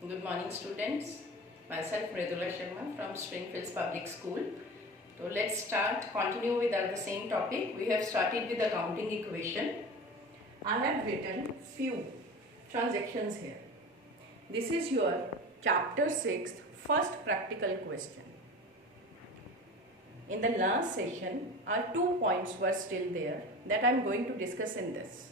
Good morning students. Myself Mridula Sharma from Springfields Public School. So let's continue with the same topic. We have started with the counting equation. I have written few transactions here. This is your chapter 6 first practical question. In the last session, our 2 points were still there that I am going to discuss in this.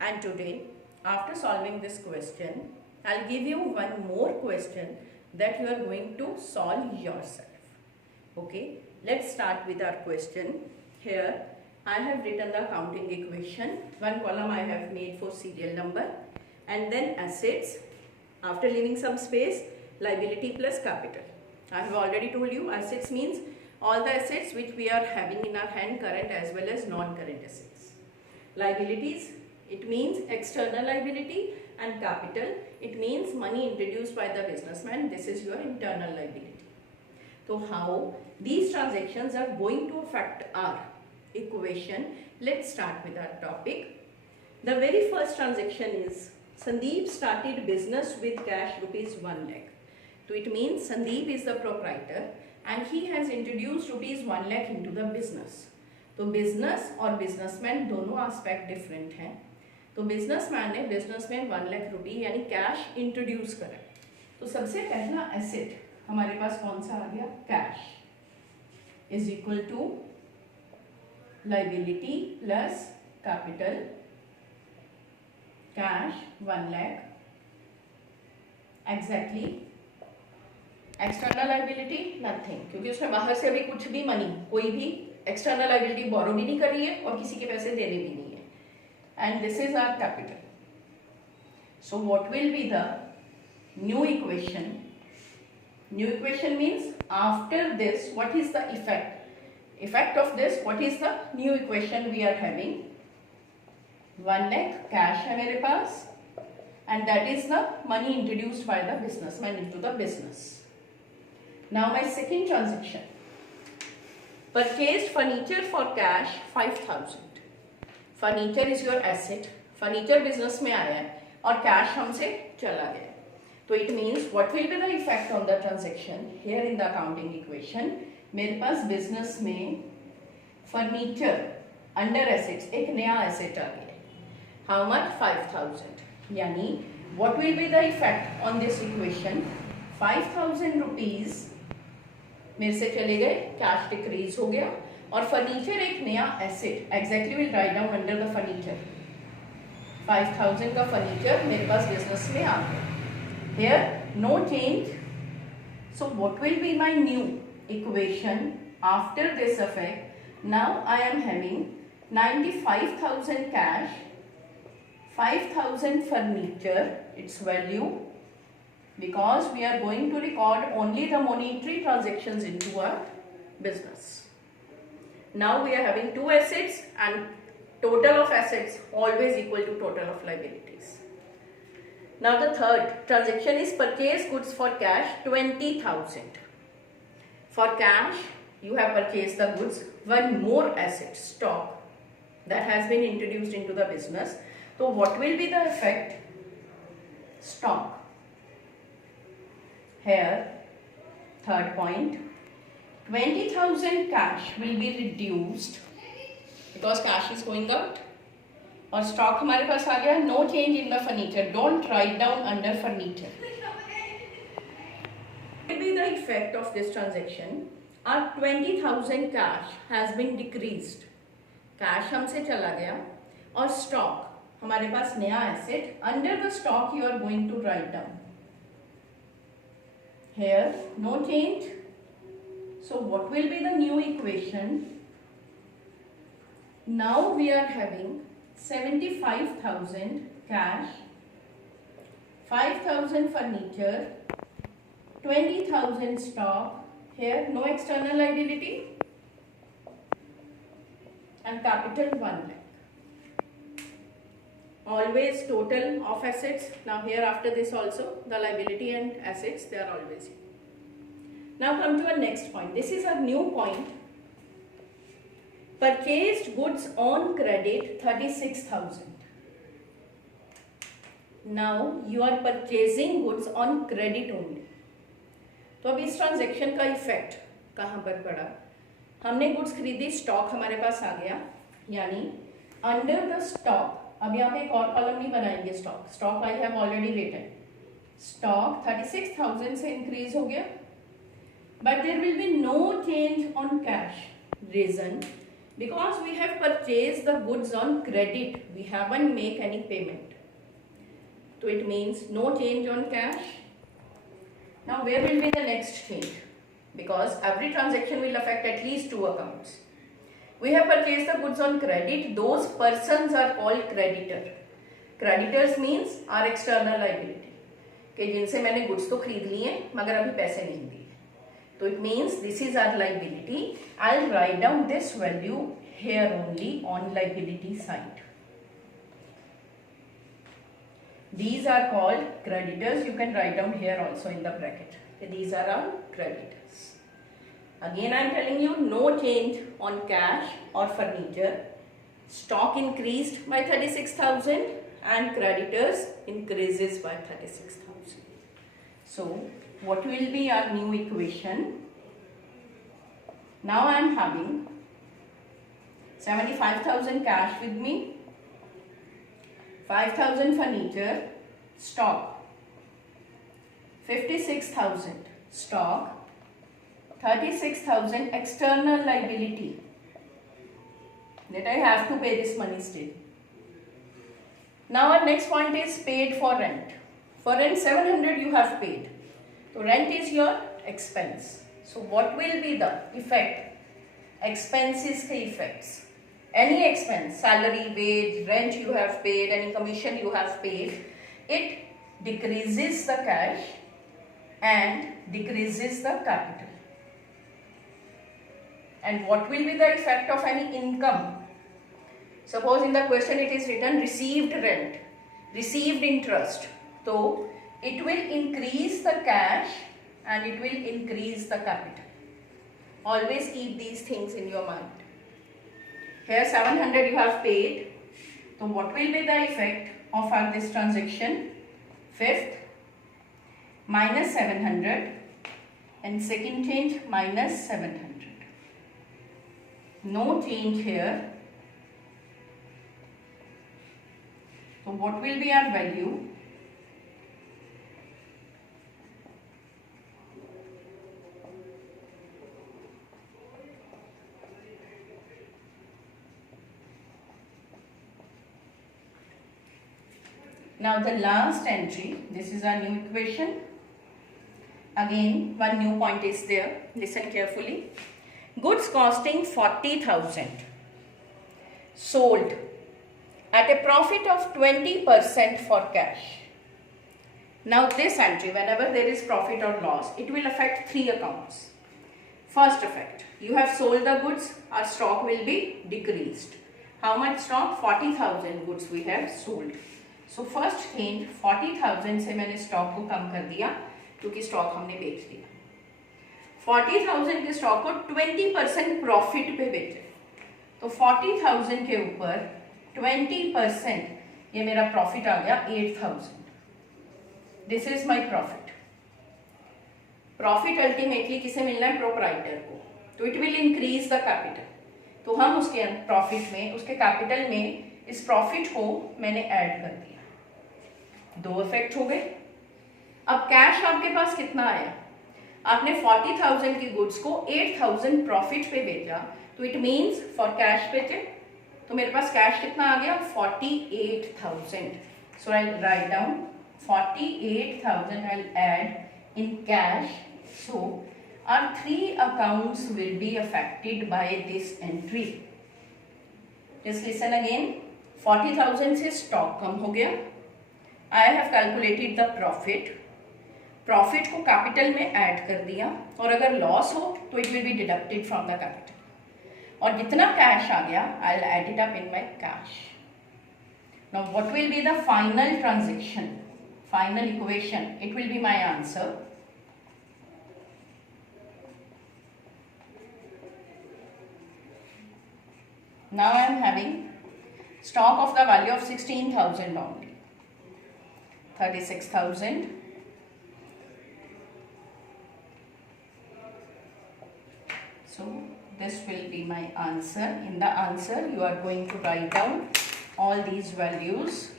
And today, after solving this question, I'll give you one more question that you are going to solve yourself. Okay, let's start with our question. Here, I have written the counting equation. One column I have made for serial number and then assets. After leaving some space, liability plus capital. I have already told you assets means all the assets which we are having in our hand, current as well as non-current assets. Liabilities, it means external liability, and capital, it means money introduced by the businessman. This is your internal liability. So how these transactions are going to affect our equation? Let's start with our topic. The very first transaction is Sandeep started business with cash rupees 1 lakh. So it means Sandeep is the proprietor and he has introduced rupees 1 lakh into the business. तो business और businessman दोनों aspect different हैं. तो businessman ने business में 1 लाख रुपए यानी cash introduce करा. तो सबसे पहला एसेट हमारे पास कौन सा आ गया? Cash is equal to liability plus capital. Cash 1 lakh exactly. External liability nothing, क्योंकि उसमें बाहर से अभी कुछ भी मनी, कोई भी एक्सटर्नल लाइबिलिटी बोरो भी नहीं करी है और किसी के पैसे देने भी नहीं है. And this is our capital. So what will be the new equation? New equation means after this what is the effect? Effect of this, what is the new equation we are having? 1 lakh cash है मेरे पास and that is the money introduced by the businessman into the business. Now my second transaction. Purchased furniture for cash 5,000. Furniture is your asset. Furniture business में आया है और cash हमसे चला गया. तो it means what will be the effect on the transaction here in the accounting equation. मेरे पास बिजनेस में फर्नीचर अंडर एसेट्स एक नया एसेट आ गया. How much? 5,000. यानी what will be the effect on this equation? 5,000 rupees मेरे से चले गए, कैश डिक्रीज हो गया और फर्नीचर एक नया asset. Exactly will write down under the furniture. 5,000 का फर्नीचर मेरे पास बिजनेस में आ गया. Here no change. So what will be my new equation after this effect? Now I am having 95,000 cash, 5,000 furniture. It's value because we are going to record only the monetary transactions into our business. Now we are having two assets and total of assets always equal to total of liabilities. Now the third transaction is purchase goods for cash 20,000. For cash you have purchased the goods. One more asset, stock, that has been introduced into the business. So what will be the effect? Stock. Here third point, 20,000 cash will be reduced because cash is going out और stock हमारे पास आ गया. No change in the furniture. Don't write down under furniture. What will be the effect of this transaction? Our 20,000 cash has been decreased. Cash हमसे चला गया और stock हमारे पास नया asset. Under the stock you are going to write down. Here no change. So what will be the new equation? Now we are having 75,000 cash, 5,000 furniture, 20,000 stock. Here no external liability and capital 1 lakh. Always total of assets. Now here after this also the liability and assets, they are always here. Now come to our next point. This is our new point. Purchased goods on credit 36,000. Now you are purchasing goods on credit only. तो अब इस transaction का effect कहाँ पर पड़ा? हमने goods खरीदी, stock हमारे पास आ गया, यानी अंडर द स्टॉक, अब यहाँ पे एक और कॉलम नहीं बनाएंगे, stock I have already written, stock 36,000 से इंक्रीज हो गया, but there will be no change on cash. Reason, because we have purchased the goods on credit, we haven't make any payment, so it means no change on cash. Now where will be the next change? Because every transaction will affect at least two accounts. We have purchased the goods on credit, those persons are called creditor. Creditors means our external liability, कि जिनसे मैंने goods तो खरीद लिए मगर अभी पैसे नहीं दिए, तो it means this is our liability. I'll write down this value here only on liability side. These are called creditors. You can write down here also in the bracket. These are our creditors. Again I am telling you, no change on cash or furniture. Stock increased by 36,000 and creditors increases by 36,000. So what will be our new equation? Now I am having 75,000 cash with me, 5,000 furniture, stock, 56,000 stock, 36,000 external liability that I have to pay this money still. Now our next point is paid for rent. For rent 700 you have paid. So rent is your expense. So what will be the effect? Expenses के effects. Any expense, salary, wage, rent you have paid, any commission you have paid, it decreases the cash and decreases the capital. And what will be the effect of any income? Suppose in the question it is written received rent, received interest. So it will increase the cash and it will increase the capital. Always keep these things in your mind. Here 700 you have paid. So what will be the effect of this transaction? Fifth, minus 700 and second change minus 700. No change here. So what will be our value? Now the last entry, this is our new equation. Again, one new point is there. Listen carefully. Goods costing 40,000 sold at a profit of 20% for cash. Now this entry, whenever there is profit or loss, it will affect three accounts. First effect, you have sold the goods, our stock will be decreased. How much stock? 40,000 goods we have sold. So first change, 40,000 से मैंने stock को कम कर दिया क्योंकि stock हमने बेच दिया. 40,000 के स्टॉक को 20% प्रॉफिट पे बेचे, तो 40,000 के ऊपर 20% ये मेरा प्रॉफिट आ गया 8,000. This is my profit. Profit ultimately किसे मिलना है? प्रोप्राइटर को. तो it will increase the capital. तो हम उसके प्रॉफिट में, उसके कैपिटल में इस प्रॉफिट को मैंने ऐड कर दिया. दो इफेक्ट हो गए. अब कैश आपके पास कितना आया? आपने 40,000 की गुड्स को 8,000 प्रॉफिट पे बेचा, तो इट मींस फॉर कैश बेचे, तो मेरे पास कैश कितना आ गया? 48,000. So I write down 48,000 I add in cash. So our three accounts will be affected by this entry. Just listen again. 40,000 से स्टॉक कम हो गया. I have calculated the profit. Profit को कैपिटल में ऐड कर दिया, और अगर लॉस हो तो it will be deducted from the capital. और जितना कैश आ गया I will add it up in my cash. Now what will be the final transaction, final equation? It will be my answer. Now I am having stock of the value of 16,000 only. 36,000. So this will be my answer. In the answer you are going to write down all these values.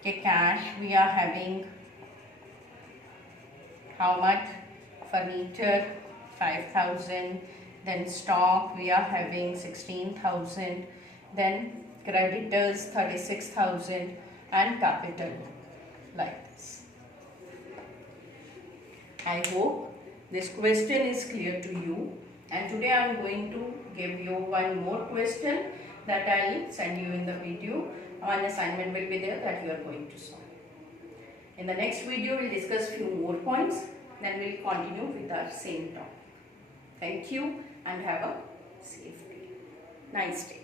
Okay, cash we are having how much? Furniture 5,000. Then stock we are having 16,000. Then creditors 36,000 and capital like this. I hope this question is clear to you, and today I am going to give you one more question that I will send you in the video. One assignment will be there that you are going to solve. In the next video we will discuss few more points, then we will continue with our same topic. Thank you and have a safe day. Nice day.